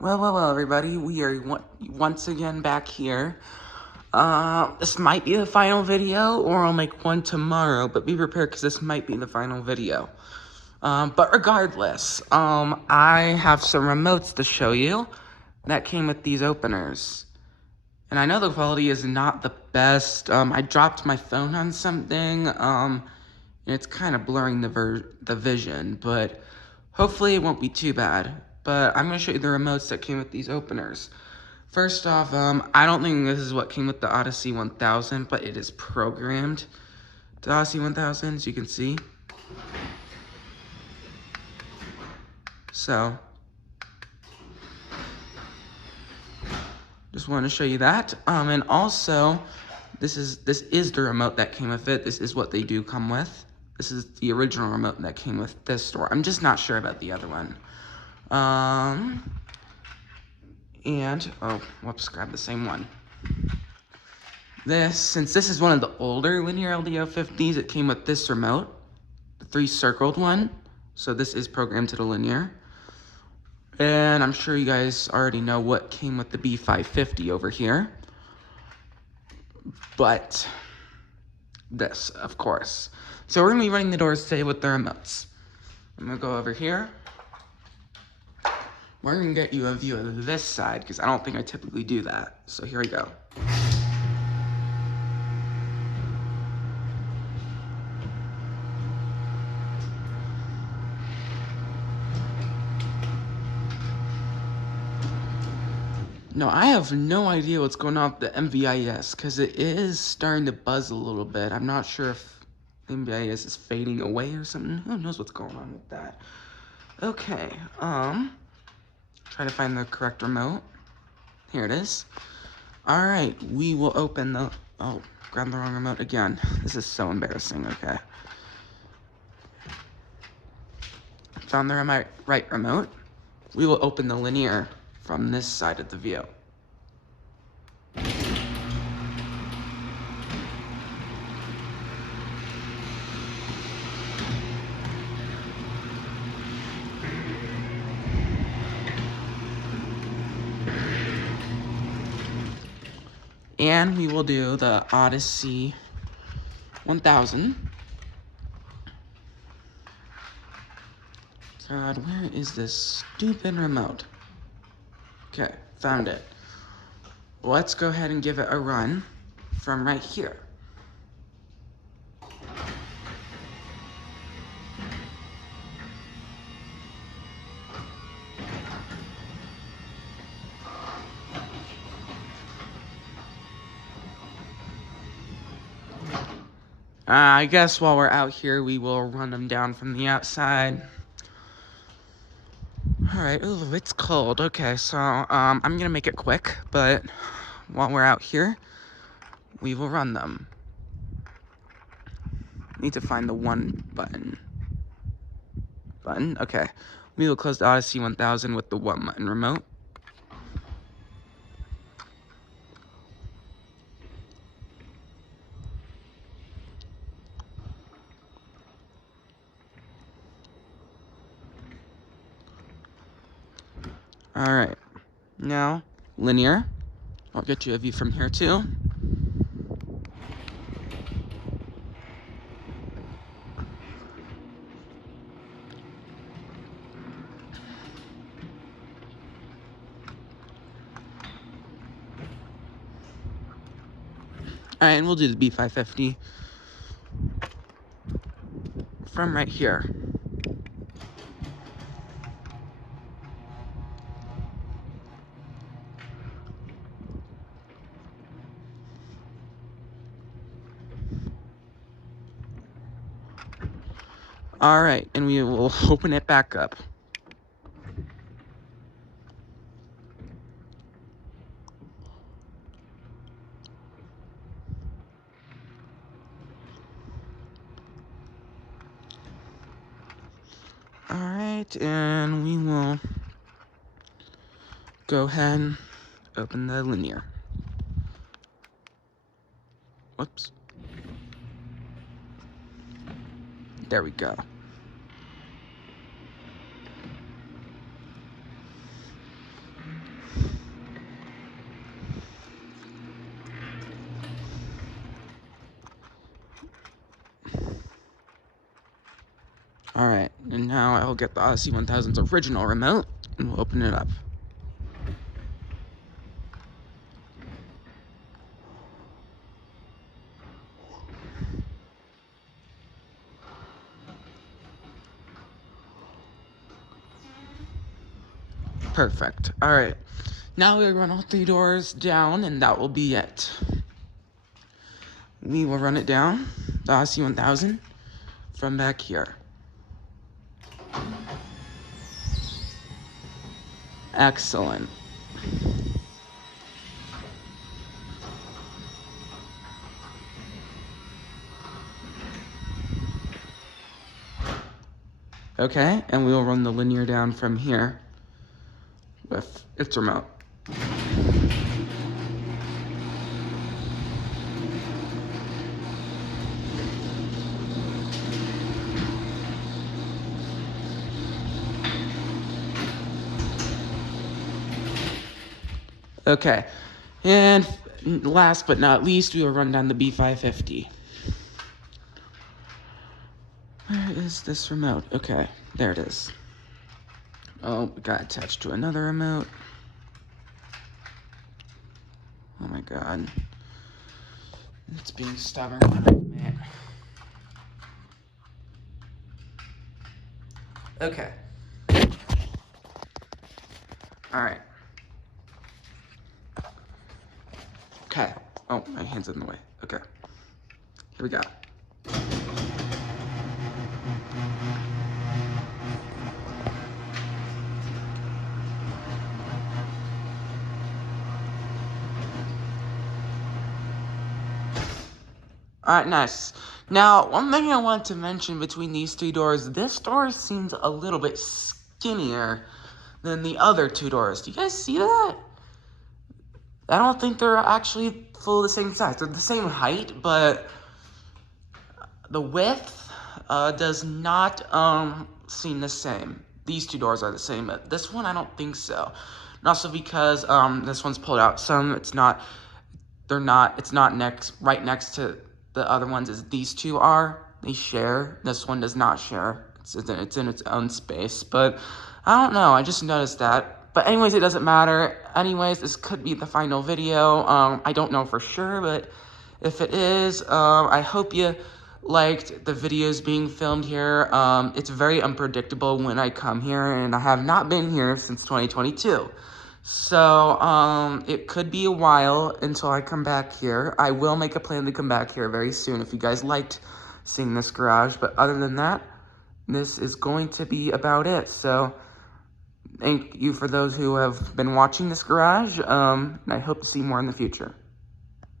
Well, everybody. We are once again back here. This might be the final video, or I'll make one tomorrow, but be prepared because this might be the final video. But regardless, I have some remotes to show you that came with these openers. And I know the quality is not the best. I dropped my phone on something, and it's kind of blurring the vision, but hopefully it won't be too bad. But I'm going to show you the remotes that came with these openers. First off, I don't think this is what came with the Odyssey 1000, but it is programmed to Odyssey 1000, as you can see. So, just wanted to show you that. And also, this is the remote that came with it. This is what they do come with. This is the original remote that came with this store. I'm just not sure about the other one. And, oh, whoops, grab the same one. Since this is one of the older linear LDO 50s, it came with this remote, the 3-circled one. So this is programmed to the linear. And I'm sure you guys already know what came with the B550 over here. But this, of course. So we're gonna be running the doors today with the remotes. I'm gonna go over here. We're gonna get you a view of this side, because I don't think I typically do that. So here we go. No, I have no idea what's going on with the MVIS, because it is starting to buzz a little bit. I'm not sure if the MVIS is fading away or something. Who knows what's going on with that? Okay, try to find the correct remote. Here it is. All right, we will open the, oh, grabbed the wrong remote again. This is so embarrassing, okay. Found the right remote. We will open the linear from this side of the view. And we will do the Odyssey 1000. God, where is this stupid remote? Okay, found it. Let's go ahead and give it a run from right here. I guess while we're out here, we will run them down from the outside. Alright, ooh, it's cold. Okay, so, I'm gonna make it quick, but while we're out here, we will run them. Need to find the one button. Okay. We will close the Odyssey 1000 with the 1-button remote. Alright, now, linear. I'll get you a view from here too. Alright, and we'll do the B550 from right here. Alright, and we will open it back up. Alright, and we will go ahead and open the linear. Whoops. There we go. And now I'll get the Odyssey 1000's original remote, and we'll open it up. Perfect. All right. Now we run all 3 doors down, and that will be it. We will run it down, the Odyssey 1000, from back here. Excellent. Okay, and we will run the linear down from here with its remote. Okay, and last but not least, we will run down the B550. Where is this remote? Okay, there it is. Oh, we got attached to another remote. Oh my god. It's being stubborn, man. Okay. Alright. Okay. Oh, my hand's in the way. Okay. Here we go. Alright, nice. Now, one thing I want to mention between these 3 doors, this door seems a little bit skinnier than the other 2 doors. Do you guys see that? I don't think they're actually full the same size. They're the same height, but the width does not seem the same. These 2 doors are the same, but this one I don't think so. And also because this one's pulled out some, it's not right next to the other ones as these 2 are. They share. This one does not share. It's in its own space, but I don't know. I just noticed that. But anyways, it doesn't matter. Anyways, this could be the final video. I don't know for sure, but if it is, I hope you liked the videos being filmed here. It's very unpredictable when I come here, and I have not been here since 2022. So, it could be a while until I come back here. I will make a plan to come back here very soon if you guys liked seeing this garage. But other than that, this is going to be about it. So, thank you for those who have been watching this garage, and I hope to see more in the future.